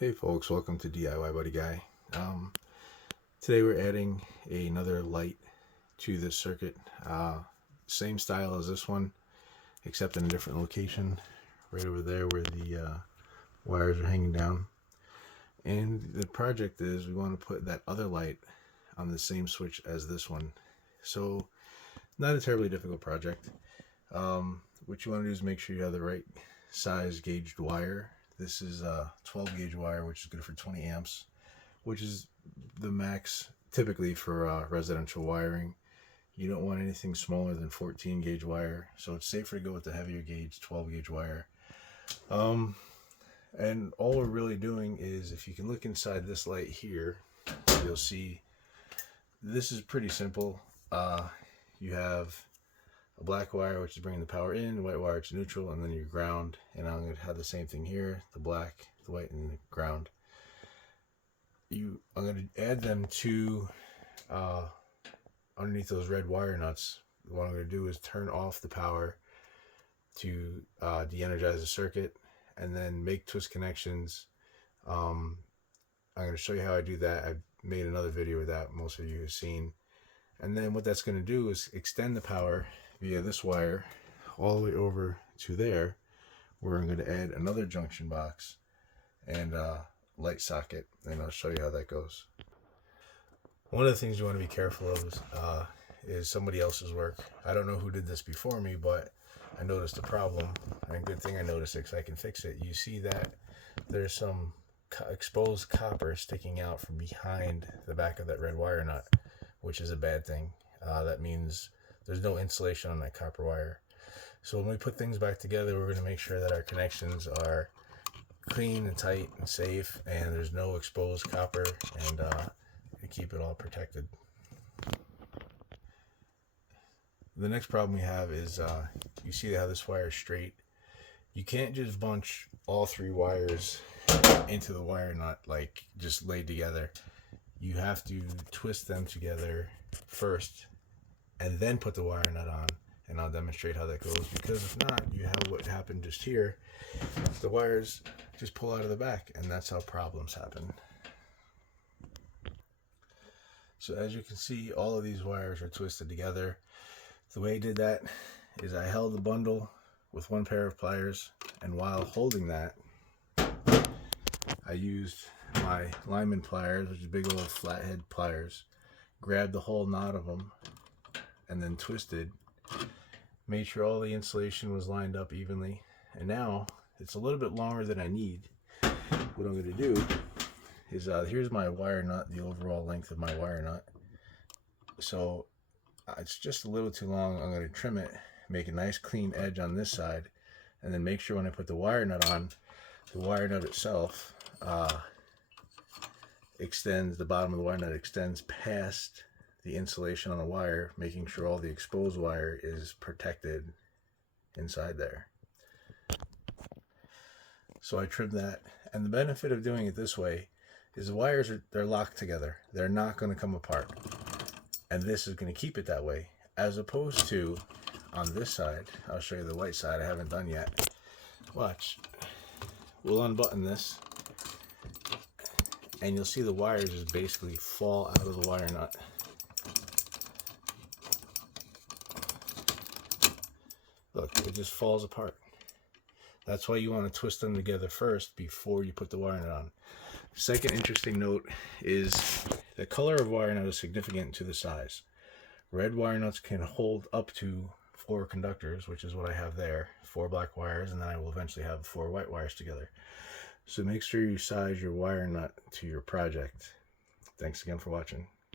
Hey folks, welcome to DIY Buddy Guy. Today we're adding another light to this circuit. Same style as this one, except in a different location, right over there where the wires are hanging down. And the project is we want to put that other light on the same switch as this one. So not a terribly difficult project. What you want to do is make sure you have the right size gauged wire. This is a 12 gauge wire, which is good for 20 amps, which is the max typically for residential wiring. You don't want anything smaller than 14 gauge wire, so it's safer to go with the heavier gauge 12 gauge wire. And all we're really doing is, if you can look inside this light here, you'll see this is pretty simple. You have a black wire, which is bringing the power in, white wire to neutral, and then your ground. And I'm going to have the same thing here, the black, the white, and the ground. I'm going to add them to underneath those red wire nuts. What I'm going to do is turn off the power to de-energize the circuit, and then make twist connections. I'm going to show you how I do that. I've made another video of that, most of you have seen. And then what that's going to do is extend the power via this wire all the way over to there, where I'm going to add another junction box and light socket, and I'll show you how that goes. One of the things you want to be careful of is somebody else's work. I don't know who did this before me, but I noticed a problem, and good thing I noticed it because I can fix it. You see that there's some exposed copper sticking out from behind the back of that red wire nut, which is a bad thing. That means there's no insulation on that copper wire. So when we put things back together, we're going to make sure that our connections are clean and tight and safe, and there's no exposed copper, and keep it all protected. The next problem we have is you see how this wire is straight. You can't just bunch all three wires into the wire nut like just laid together. You have to twist them together first and then put the wire nut on, and I'll demonstrate how that goes, because if not, you have what happened just here. The wires just pull out of the back, and that's how problems happen. So as you can see, all of these wires are twisted together. The way I did that is I held the bundle with one pair of pliers, and while holding that, I used my Lyman pliers, which is big old flathead pliers, grabbed the whole knot of them, and then twisted, made sure all the insulation was lined up evenly. And now it's a little bit longer than I need. What I'm going to do is, here's my wire nut, the overall length of my wire nut. So it's just a little too long. I'm going to trim it, make a nice clean edge on this side, and then make sure when I put the wire nut on, the wire nut itself extends, the bottom of the wire nut extends past the insulation on the wire, making sure all the exposed wire is protected inside there. So I trimmed that, and the benefit of doing it this way is the wires they're locked together. They're not going to come apart, and this is going to keep it that way, as opposed to on this side. I'll show you the white side I haven't done yet. Watch. We'll unbutton this, and you'll see the wires just basically fall out of the wire nut. Look, it just falls apart. That's why you want to twist them together first before you put the wire nut on. Second interesting note is the color of wire nut is significant to the size. Red wire nuts can hold up to 4 conductors, which is what I have there, 4 black wires, and then I will eventually have 4 white wires together. So make sure you size your wire nut to your project. Thanks again for watching.